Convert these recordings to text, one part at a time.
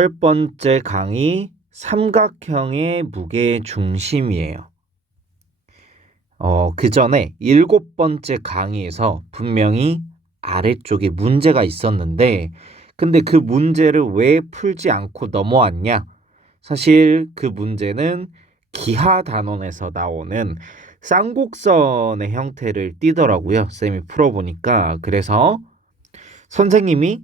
열 번째 강의 삼각형의 무게 중심이에요. 그 전에 일곱 번째 강의에서 분명히 아래쪽에 문제가 있었는데, 근데 그 문제를 왜 풀지 않고 넘어왔냐? 사실 그 문제는 기하 단원에서 나오는 쌍곡선의 형태를 띠더라고요. 쌤이 풀어보니까. 그래서 선생님이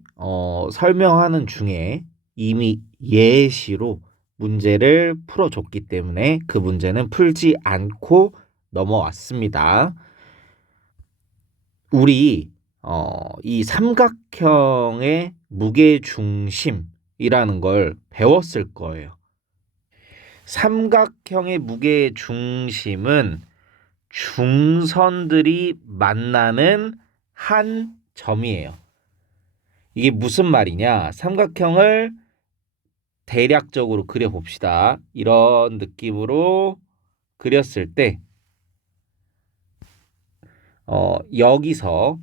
설명하는 중에 이미 예시로 문제를 풀어줬기 때문에 그 문제는 풀지 않고 넘어왔습니다. 우리 이 삼각형의 무게 중심이라는 걸 배웠을 거예요. 삼각형의 무게 중심은 중선들이 만나는 한 점이에요. 이게 무슨 말이냐? 삼각형을 대략적으로 그려봅시다. 이런 느낌으로 그렸을 때 여기서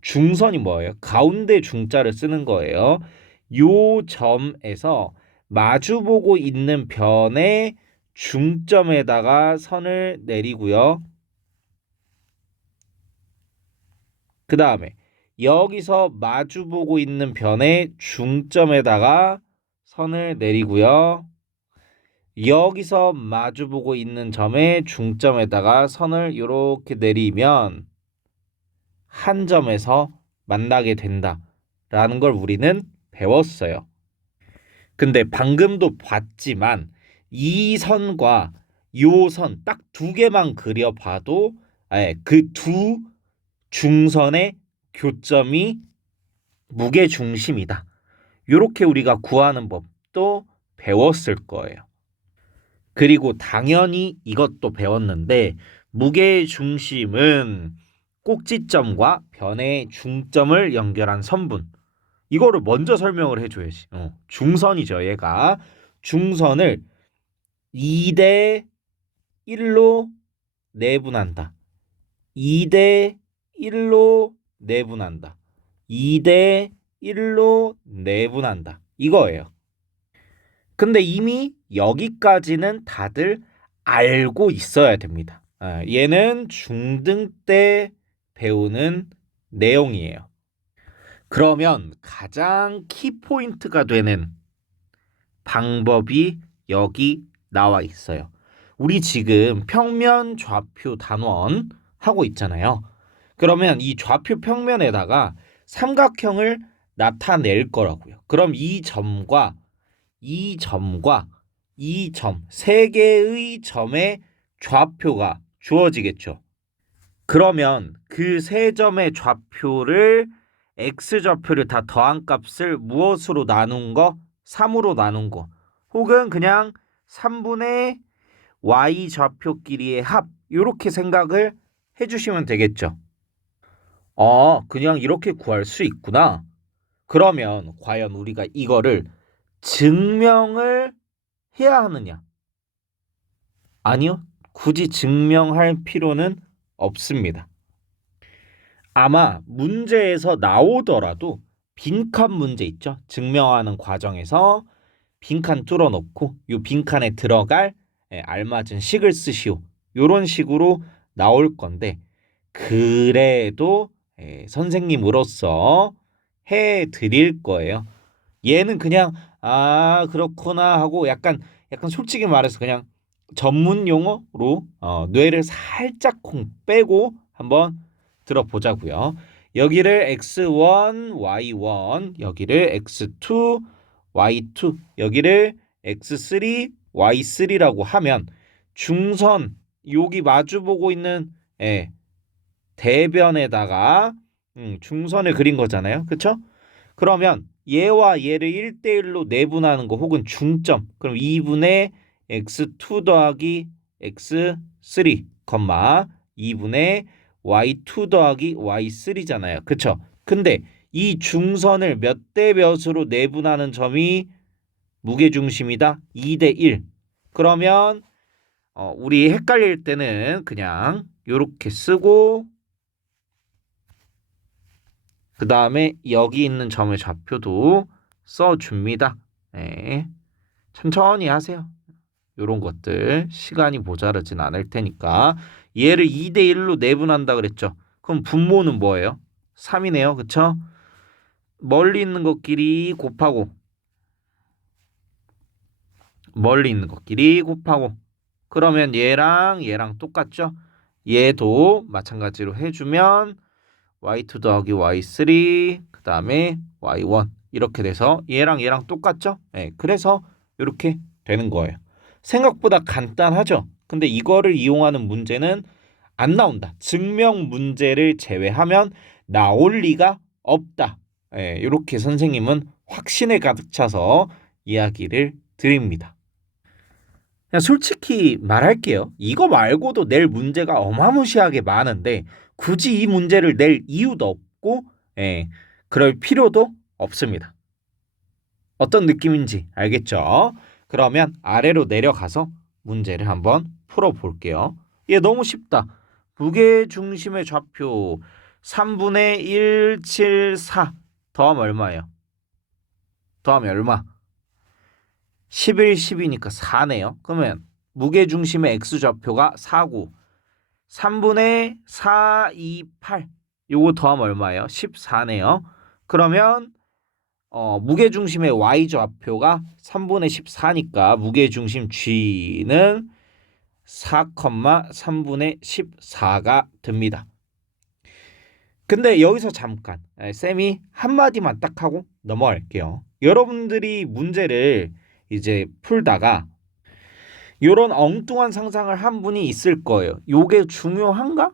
중선이 뭐예요? 가운데 중자를 쓰는 거예요. 요 점에서 마주보고 있는 변의 중점에다가 선을 내리고요. 그 다음에 여기서 마주보고 있는 변의 중점에다가 선을 내리고요. 여기서 마주보고 있는 점의 중점에다가 선을 이렇게 내리면 한 점에서 만나게 된다라는 걸 우리는 배웠어요. 근데 방금도 봤지만 이 선과 요 선 딱 두 개만 그려봐도 그 두 중선의 교점이 무게 중심이다. 이렇게 우리가 구하는 법도 배웠을 거예요. 그리고 당연히 이것도 배웠는데 무게 중심은 꼭지점과 변의 중점을 연결한 선분. 이거를 먼저 설명을 해줘야지. 중선이죠. 얘가 중선을 2대 1로 내분한다. 2대 1로 내분한다. 2대 1로 내분한다. 이거예요. 근데 이미 여기까지는 다들 알고 있어야 됩니다. 얘는 중등 때 배우는 내용이에요. 그러면 가장 키포인트가 되는 방법이 여기 나와 있어요. 우리 지금 평면, 좌표, 단원 하고 있잖아요. 그러면 이 좌표 평면에다가 삼각형을 나타낼 거라고요. 그럼 이 점과 이 점과 이 점, 세 개의 점의 좌표가 주어지겠죠. 그러면 그 세 점의 좌표를 x좌표를 다 더한 값을 무엇으로 나눈 거? 3으로 나눈 거. 혹은 그냥 3분의 y좌표끼리의 합. 이렇게 생각을 해주시면 되겠죠. 그냥 이렇게 구할 수 있구나. 그러면 과연 우리가 이거를 증명을 해야 하느냐? 아니요. 굳이 증명할 필요는 없습니다. 아마 문제에서 나오더라도 빈칸 문제 있죠. 증명하는 과정에서 빈칸 뚫어놓고 이 빈칸에 들어갈 알맞은 식을 쓰시오. 이런 식으로 나올 건데 그래도 선생님으로서 해드릴 거예요. 얘는 그냥 그렇구나 하고 약간 솔직히 말해서 그냥 전문 용어로 뇌를 살짝 콩 빼고 한번 들어보자고요. 여기를 x1, y1, 여기를 x2, y2, 여기를 x3, y3라고 하면 중선 여기 마주보고 있는 대변에다가 중선을 그린 거잖아요. 그렇죠? 그러면 얘와 얘를 1대1로 내분하는 거 혹은 중점. 그럼 2분의 x2 더하기 x3, 2분의 y2 더하기 y3잖아요. 그쵸? 근데 이 중선을 몇 대 몇으로 내분하는 점이 무게중심이다? 2대1. 그러면 우리 헷갈릴 때는 그냥 이렇게 쓰고 그 다음에 여기 있는 점의 좌표도 써줍니다. 네. 천천히 하세요. 요런 것들 시간이 모자라진 않을 테니까. 얘를 2대1로 내분한다 그랬죠. 그럼 분모는 뭐예요? 3이네요. 그쵸? 멀리 있는 것끼리 곱하고 그러면 얘랑 똑같죠? 얘도 마찬가지로 해주면 y2 더하기 y3 그 다음에 y1 이렇게 돼서 얘랑 똑같죠? 네, 그래서 이렇게 되는 거예요. 생각보다 간단하죠? 근데 이거를 이용하는 문제는 안 나온다. 증명 문제를 제외하면 나올 리가 없다. 예, 이렇게 선생님은 확신에 가득 차서 이야기를 드립니다. 그냥 솔직히 말할게요. 이거 말고도 낼 문제가 어마무시하게 많은데 굳이 이 문제를 낼 이유도 없고 예, 그럴 필요도 없습니다. 어떤 느낌인지 알겠죠? 그러면 아래로 내려가서 문제를 한번 풀어볼게요. 얘 너무 쉽다. 무게중심의 좌표 3분의 1, 7, 4 더하면 얼마예요? 더하면 얼마? 11, 10이니까 4네요. 그러면 무게중심의 x좌표가 4고 3분의 4, 2, 8 요거 더하면 얼마예요? 14네요. 그러면 무게중심의 y좌표가 3분의 14니까 무게중심 g는 4,3분의 14가 됩니다. 근데 여기서 잠깐 쌤이 한마디만 딱 하고 넘어갈게요. 여러분들이 문제를 이제 풀다가 이런 엉뚱한 상상을 한 분이 있을 거예요. 요게 중요한가?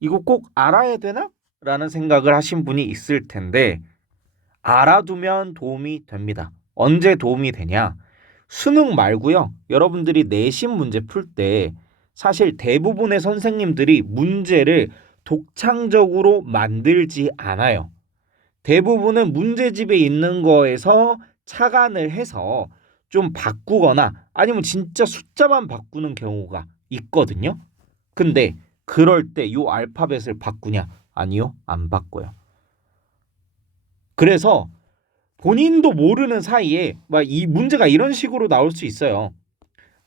이거 꼭 알아야 되나? 라는 생각을 하신 분이 있을 텐데 알아두면 도움이 됩니다. 언제 도움이 되냐? 수능 말고요. 여러분들이 내신 문제 풀 때 사실 대부분의 선생님들이 문제를 독창적으로 만들지 않아요. 대부분은 문제집에 있는 거에서 착안을 해서 좀 바꾸거나 아니면 진짜 숫자만 바꾸는 경우가 있거든요. 근데 그럴 때 요 알파벳을 바꾸냐? 아니요, 안 바꿔요. 그래서 본인도 모르는 사이에 막 이 문제가 이런 식으로 나올 수 있어요.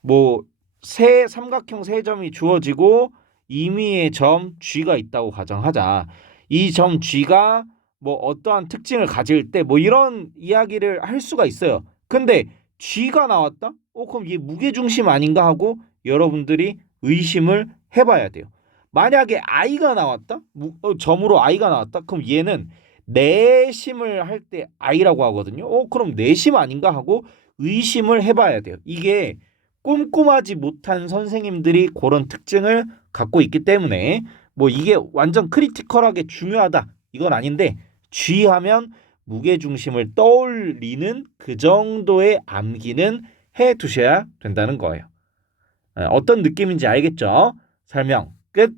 뭐 세 삼각형 세 점이 주어지고 임의의 점 G가 있다고 가정하자. 이 점 G가 뭐 어떠한 특징을 가질 때 뭐 이런 이야기를 할 수가 있어요. 근데 G가 나왔다? 그럼 이게 무게중심 아닌가 하고 여러분들이 의심을 해봐야 돼요. 만약에 I가 나왔다? 점으로 I가 나왔다? 그럼 얘는 내심을 할 때 I라고 하거든요. 그럼 내심 아닌가 하고 의심을 해봐야 돼요. 이게 꼼꼼하지 못한 선생님들이 그런 특징을 갖고 있기 때문에 뭐 이게 완전 크리티컬하게 중요하다 이건 아닌데 G하면 무게중심을 떠올리는 그 정도의 암기는 해 두셔야 된다는 거예요. 어떤 느낌인지 알겠죠? 설명 끝.